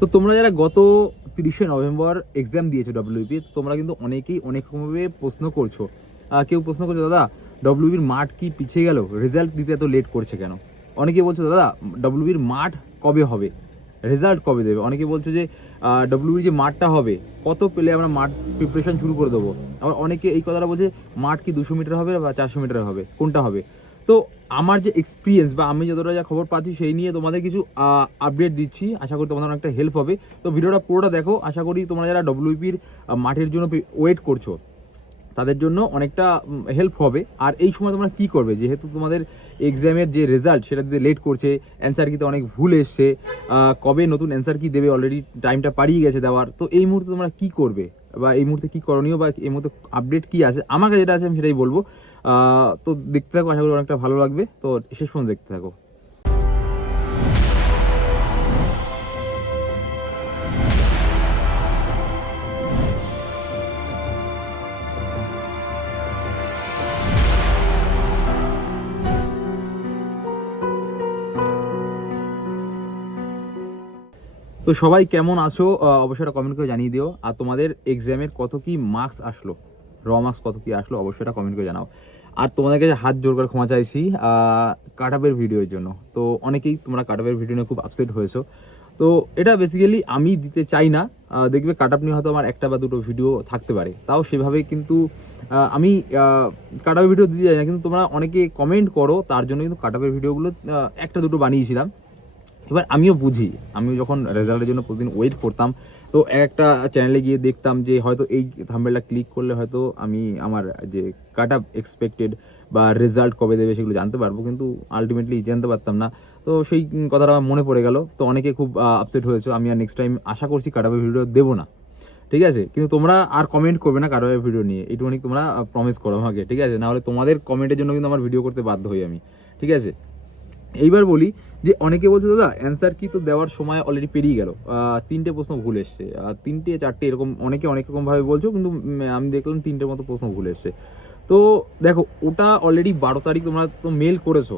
তো তোমরা যারা গত 30শে নভেম্বর এক্সাম দিয়েছো ডব্লিউবি, তোমরা কিন্তু অনেকেই অনেক রকমভাবে প্রশ্ন করছো। কেউ প্রশ্ন করছো, দাদা ডব্লিউবির মাঠ কি পিছিয়ে গেল, রেজাল্ট দিতে এত লেট করছে কেন? অনেকে বলছো, দাদা ডব্লিউবির মাঠ কবে হবে, রেজাল্ট কবে দেবে? অনেকে বলছো যে ডব্লিউবির যে মাঠটা হবে কত পেলে আমরা মাঠ প্রিপারেশন শুরু করে দেবো। আবার অনেকে এই কথাটা বলছে, মাঠ কি 200 মিটার হবে বা 400 মিটার হবে, কোনটা হবে? তো আমার যে এক্সপিরিয়েন্স বা আমি যতটা যা খবর পাচ্ছি সেই নিয়ে তোমাদের কিছু আপডেট দিচ্ছি। আশা করি তোমাদের অনেকটা হেল্প হবে। তো ভিডিওটা পুরোটা দেখো। আশা করি তোমরা যারা ডব্লিউপির মাঠের জন্য ওয়েট করছো তাদের জন্য অনেকটা হেল্প হবে। আর এই সময় তোমরা কি করবে, যেহেতু তোমাদের এক্সামের যে রেজাল্ট সেটা দিতে লেট করছে, অ্যান্সার কিতে অনেক ভুল এসছে, কবে নতুন অ্যান্সার কি দেবে, অলরেডি টাইমটা পাড়িয়ে গেছে দেওয়ার। তো এই মুহূর্তে তোমরা কি করবে বা এই মুহূর্তে কি করণীয় বা এই মুহূর্তে আপডেট কি আছে, আমার কাছে যেটা আছে আমি সেটাই বলবো। তো দেখতে থাকো, আশা করি অনেকটা ভালো লাগবে। তো শেষ পর্যন্ত দেখতে থাকো। তো সবাই কেমন আছো, অবশ্যই এটা কমেন্ট করে জানিয়ে দিও। আর তোমাদের এক্সামের কত কি মার্কস আসলো, মার্কস কত কি আসলো, অবশ্যই এটা কমেন্ট করে জানাও। আর তোমাদের কাছে হাত জোর করে ক্ষমা চাইছি কাট আপের ভিডিওর জন্য। তো অনেকেই তোমরা কাট আপের ভিডিও নিয়ে খুব আপসেট হয়েছো। তো এটা বেসিক্যালি আমি দিতে চাই না। দেখবে কাট আপ নিয়ে হয়তো আমার একটা বা দুটো ভিডিও থাকতে পারে, তাও সেভাবে কিন্তু আমি কাট আপের ভিডিও দিতে চাই না। কিন্তু তোমরা অনেকে কমেন্ট করো, তার জন্য কিন্তু কাট আপের ভিডিওগুলো একটা দুটো বানিয়েছিলাম। এবার আমিও বুঝি, আমিও যখন রেজাল্টের জন্য প্রতিদিন ওয়েট করতাম, তো একটা চ্যানেলে গিয়ে দেখতাম যে হয়তো এই থাম্বনেলটা ক্লিক করলে হয়তো আমি আমার যে কাট আপ এক্সপেক্টেড বা রেজাল্ট কবে দেবে সেগুলো জানতে পারবো, কিন্তু আলটিমেটলি জানতে পারতাম না। তো সেই কথাটা আমার মনে পড়ে গেল। তো অনেকে খুব আপসেট হয়েছে। আমি আর নেক্সট টাইম আশা করছি কাট আপের ভিডিও দেবো না, ঠিক আছে? কিন্তু তোমরা আর কমেন্ট করবে না কাট আপের ভিডিও নিয়ে, এইটুকুনি তোমরা প্রমিস করো আমাকে, ঠিক আছে? নাহলে তোমাদের কমেন্টের জন্য কিন্তু আমার ভিডিও করতে বাধ্য হই আমি, ঠিক আছে? এইবার বলি যে অনেকে বলছে, দাদা অ্যান্সার কি তো দেওয়ার সময় অলরেডি পেরিয়ে গেল, 3টে প্রশ্ন ভুল এসছে, 3টে 4টে এরকম অনেকে অনেক রকমভাবে বলছো, কিন্তু আমি দেখলাম 3টের মতো প্রশ্ন ভুল এসছে। তো দেখো, ওটা অলরেডি 12 তারিখ তোমরা তো মেল করেছো।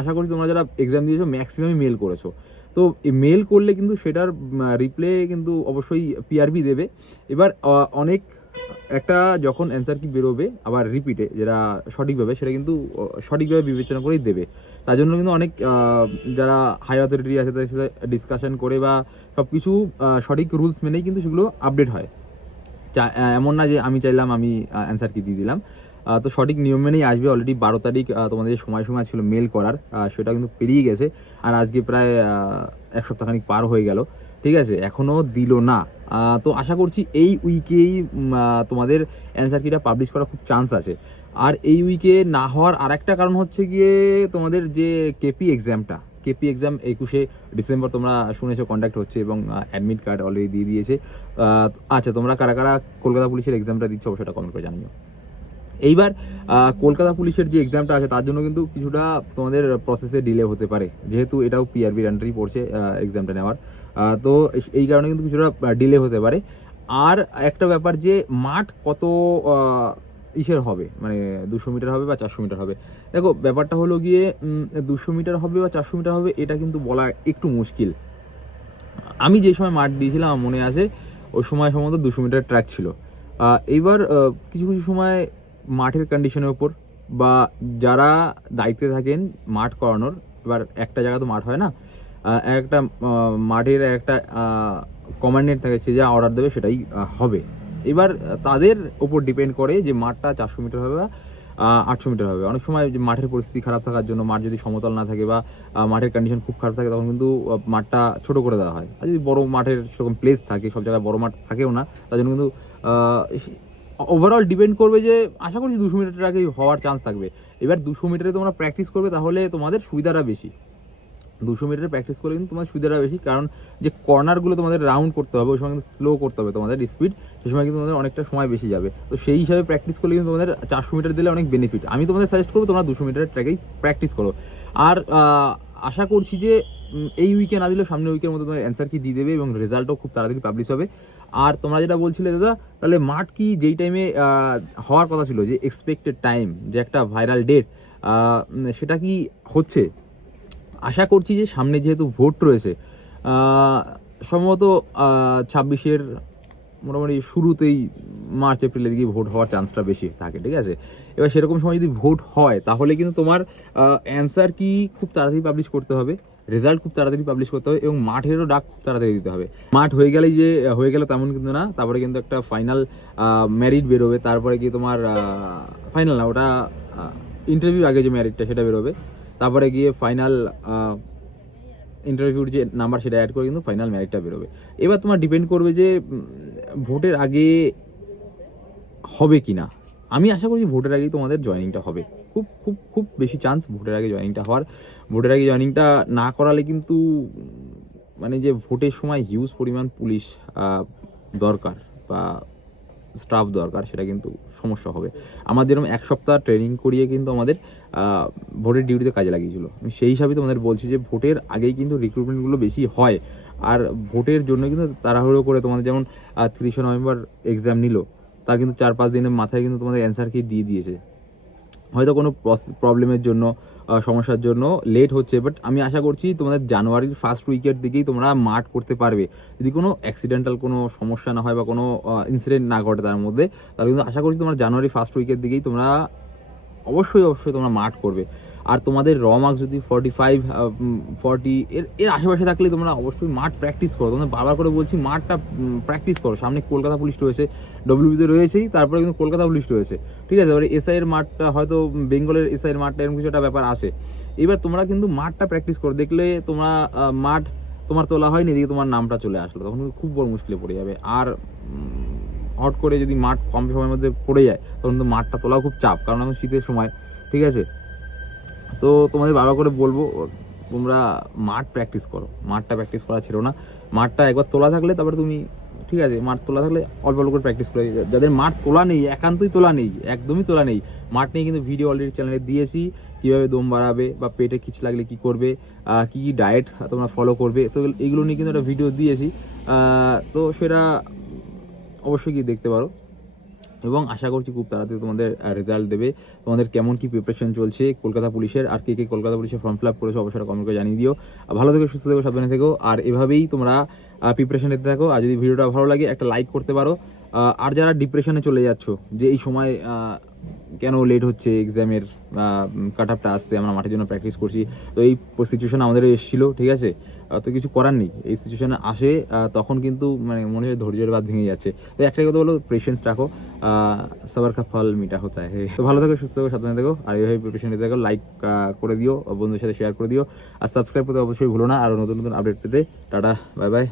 আশা করি তোমরা যারা এক্সাম দিয়েছো ম্যাক্সিমামই মেল করেছো। তো মেল করলে কিন্তু সেটার রিপ্লে কিন্তু অবশ্যই পিআরবি দেবে। এবার অনেক একটা যখন অ্যান্সার কি বেরোবে আবার রিপিটে, যেটা সঠিকভাবে, সেটা কিন্তু সঠিকভাবে বিবেচনা করেই দেবে। তার জন্য কিন্তু অনেক যারা হাই অথরিটি আছে তাদের সাথে ডিসকাশন করে বা সব কিছু সঠিক রুলস মেনেই কিন্তু সেগুলো আপডেট হয়। এমন না যে আমি চাইলাম আমি অ্যান্সার কি দিয়ে দিলাম। তো সঠিক নিয়ম মেনেই আসবে। অলরেডি 12 তারিখ তোমাদের যে সময়সীমা ছিল মেল করার, সেটা কিন্তু পেরিয়ে গেছে। আর আজকে প্রায় 1 সপ্তাহখানিক পার হয়ে গেল, ঠিক আছে? এখনও দিল না। তো আশা করছি এই উইকেই তোমাদের অ্যান্সার কিটা পাবলিশ করার খুব চান্স আছে। আর এই উইকে না হওয়ার আর একটা কারণ হচ্ছে গিয়ে তোমাদের যে কেপি এক্সামটা, কেপি এক্সাম 21শে ডিসেম্বর তোমরা শুনেছো কন্ডাক্ট হচ্ছে, এবং অ্যাডমিট কার্ড অলরেডি দিয়ে দিয়েছে। আচ্ছা, তোমরা কারা কারা কলকাতা পুলিশের এক্সামটা দিচ্ছ অবশ্যই সেটা কমেন্ট করে জানিও। এইবার কলকাতা পুলিশের যে এক্সামটা আছে তার জন্য কিন্তু কিছুটা তোমাদের প্রসেসে ডিলে হতে পারে, যেহেতু এটাও পিআরবির আন্ডারেই পড়ছে এক্সামটা নেওয়ার। তো এই কারণে কিন্তু কিছুটা ডিলে হতে পারে। আর একটা ব্যাপার যে মাঠ কত ইসের হবে, মানে 200 মিটার হবে বা 400 মিটার হবে। দেখো, ব্যাপারটা হলো গিয়ে 200 মিটার হবে বা 400 মিটার হবে এটা কিন্তু বলা একটু মুশকিল। আমি যে সময় মাঠ দিয়েছিলাম আমার মনে আছে, ওই সময় সম্ভবত 200 মিটার ট্র্যাক ছিল। এইবার কিছু কিছু সময় মাঠের কন্ডিশনের উপর বা যারা দায়িত্বে থাকেন মাঠ করানোর, এবার একটা জায়গা তো মাঠ হয় না, একটা মাঠের একটা কমান্ডেন্ট থাকে, সে যা অর্ডার দেবে সেটাই হবে। এবার তাদের ওপর ডিপেন্ড করে যে মাঠটা 400 মিটার হবে বা 800 মিটার হবে। অনেক সময় যে মাঠের পরিস্থিতি খারাপ থাকার জন্য, মাঠ যদি সমতল না থাকে বা মাঠের কন্ডিশন খুব খারাপ থাকে, তখন কিন্তু মাঠটা ছোট করে দেওয়া হয়। আর যদি বড় মাঠের সেরকম প্লেস থাকে, সব জায়গায় বড় মাঠ থাকেও না, তার জন্য কিন্তু ওভারঅল ডিপেন্ড করবে যে আশা করছি 200 মিটারের আগে হওয়ার চান্স থাকবে। এবার 200 মিটারে তোমরা প্র্যাকটিস করবে, তাহলে তোমাদের সুবিধাটা বেশি। 200 মিটারে প্র্যাকটিস করলে কিন্তু তোমার সুবিধাটা বেশি, কারণ যে কর্নারগুলো তোমাদের রাউন্ড করতে হবে ওই সময় কিন্তু স্লো করতে হবে তোমাদের স্পিড, সেই সময় কিন্তু তোমাদের অনেকটা সময় বেশি যাবে। তো সেই হিসাবে প্র্যাকটিস করলে কিন্তু তোমাদের 400 মিটার দিলে অনেক বেনিফিট। আমি তোমাদের সাজেস্ট করবো তোমরা 200 মিটারের ট্র্যাকেই প্র্যাকটিস করো। আর আশা করছি যে এই উইকে না দিলেও সামনের উইকের মধ্যে তোমার অ্যান্সার কি দিয়ে দেবে এবং রেজাল্টও খুব তাড়াতাড়ি পাবলিশ হবে। আর তোমরা যেটা বলছিলে, দাদা তাহলে মাঠ কি যেই টাইমে হওয়ার কথা ছিল, যে এক্সপেক্টেড টাইম, যে একটা ভাইরাল ডেট, সেটা কি হচ্ছে? আশা করছি যে সামনে যেহেতু ভোট রয়েছে, সম্ভবত 26-এর মোটামুটি শুরুতেই মার্চ এপ্রিলের দিকে ভোট হওয়ার চান্সটা বেশি থাকে, ঠিক আছে। এবার সেরকম সময় যদি ভোট হয় তাহলে কিন্তু তোমার অ্যান্সার কি খুব তাড়াতাড়ি পাবলিশ করতে হবে, রেজাল্ট খুব তাড়াতাড়ি পাবলিশ করতে হবে এবং মাঠেরও ডাক খুব তাড়াতাড়ি দিতে হবে। মাঠ হয়ে গেলেই যে হয়ে গেল তেমন কিন্তু না, তারপরে কিন্তু একটা ফাইনাল মেরিট বেরোবে, তারপরে কি তোমার ফাইনাল না, ওটা ইন্টারভিউ আগে যে মেরিটটা সেটা বেরোবে, তারপরে গিয়ে ফাইনাল ইন্টারভিউর যে নাম্বার সেটা অ্যাড করে কিন্তু ফাইনাল মেরিটটা বেরোবে। এবার তোমার ডিপেন্ড করবে যে ভোটের আগে হবে কি না। আমি আশা করছি ভোটের আগেই তোমাদের জয়েনিংটা হবে, খুব খুব খুব বেশি চান্স ভোটের আগে জয়েনিংটা হওয়ার। ভোটের আগে জয়েনিংটা না করালে কিন্তু মানে যে ভোটের সময় হিউজ পরিমাণ পুলিশ দরকার বা স্টাফ দরকার, সেটা কিন্তু সমস্যা হবে। আমাদের যেরকম 1 সপ্তাহ ট্রেনিং করিয়ে কিন্তু আমাদের ভোটের ডিউটিতে কাজে লাগিয়েছিল। আমি সেই হিসাবে তোমাদের বলছি যে ভোটের আগেই কিন্তু রিক্রুটমেন্টগুলো বেশি হয়। আর ভোটের জন্য কিন্তু তাড়াহুড়ো করে তোমাদের যেমন 30শে নভেম্বর এক্সাম নিল, তার কিন্তু 4-5 দিনের মাথায় কিন্তু তোমাদের অ্যান্সার কি দিয়ে দিয়েছে। হয়তো কোনো প্রবলেমের জন্য, সমস্যার জন্য লেট হচ্ছে, বাট আমি আশা করছি তোমাদের জানুয়ারির ফার্স্ট উইকের দিকেই তোমরা মাঠ করতে পারবে, যদি কোনো অ্যাক্সিডেন্টাল কোনো সমস্যা না হয় বা কোনো ইনসিডেন্ট না ঘটে তার মধ্যে। তাহলে কিন্তু আশা করছি তোমরা জানুয়ারি ফার্স্ট উইকের দিকেই তোমরা অবশ্যই তোমরা মাঠ করবে। আর তোমাদের র মার্কস যদি 45, 40 এর আশেপাশে থাকলে তোমরা অবশ্যই মাঠ প্র্যাকটিস করো। তোমরা বারবার করে বলছি মাঠটা প্র্যাকটিস করো। সামনে কলকাতা পুলিশ রয়েছে, ডব্লিউবিতে রয়েছেই, তারপরে কিন্তু কলকাতা পুলিশ রয়েছে, ঠিক আছে। এবারে এসআই এর মাঠটা হয়তো বেঙ্গলের এসআই এর মাঠটা, এরকম কিছু একটা ব্যাপার আছে। এবার তোমরা কিন্তু মাঠটা প্র্যাকটিস করো, দেখলে তোমরা মাঠ তোমার তোলা হয়নি, এদিকে তোমার নামটা চলে আসলো, তখন খুব বড় মুশকিলে পড়ে যাবে। আর হট করে যদি মাঠ কম সময়ের মধ্যে পড়ে যায় তখন তো মাঠটা তোলাও খুব চাপ, কারণ এখন শীতের সময়, ঠিক আছে। তো তোমাদের বারবার করে বলবো তোমরা মাঠ প্র্যাকটিস করো, মাঠটা প্র্যাকটিস করা ছিল না। মাঠটা একবার তোলা থাকলে তারপরে তুমি, ঠিক আছে, মাঠ তোলা থাকলে অল্প অল্প করে প্র্যাকটিস করে। যাদের মাঠ তোলা নেই, একান্তই তোলা নেই, একদমই তোলা নেই, মাঠ নিয়ে কিন্তু ভিডিও অলরেডি চ্যানেলে দিয়েছি, কীভাবে দম বাড়াবে বা পেটে কিছু লাগলে কী করবে, কী কী ডায়েট তোমরা ফলো করবে, তো এইগুলো নিয়ে কিন্তু একটা ভিডিও দিয়েছি। তো সেটা অবশ্যই কি দেখতে পারো এবং আশা করছি খুব তাড়াতাড়ি তোমাদের রেজাল্ট দেবে। তোমাদের কেমন কি প্রিপারেশন চলছে কলকাতা পুলিশের, আর কে কে কলকাতা পুলিশের ফর্ম ফিল আপ করেছো অবশ্যই কমেন্ট করে জানিয়ে দিও। ভালো থেকো, সুস্থ থেকো, সাবধানে থেকো, আর এভাবেই তোমরা প্রিপারেশন নিতে থাকো। আর যদি ভিডিওটা ভালো লাগে একটা লাইক করতে পারো। আর যারা ডিপ্রেশনে চলে যাচ্ছ যে এই সময় কেন লেট হচ্ছে এক্সামের কাট আপটা আসতে, আমরা মাঠের জন্য প্র্যাকটিস করছি, তো এই সিচুয়েশন আমাদের এসেছিলো, ঠিক আছে। তো কিছু করার নেই, এই সিচুয়েশনে আসে তখন কিন্তু মানে মনে হয় ধৈর্যের বাদ ভেঙে যাচ্ছে। তো একটাই কথা বলো, পেশেন্স রাখো, সবার কা ফল মিঠা হতা হ্যায়। তো ভালো থাকো, সুস্থ থাকো, সাবধানে থাকো, আর এইভাবে প্রিপারেশন নিতে থাকো। লাইক করে দিও, বন্ধুদের সাথে শেয়ার করে দিও, আর সাবস্ক্রাইব করতে অবশ্যই ভুলো না। আর নতুন নতুন আপডেট পেতে টাটা, বাই বাই।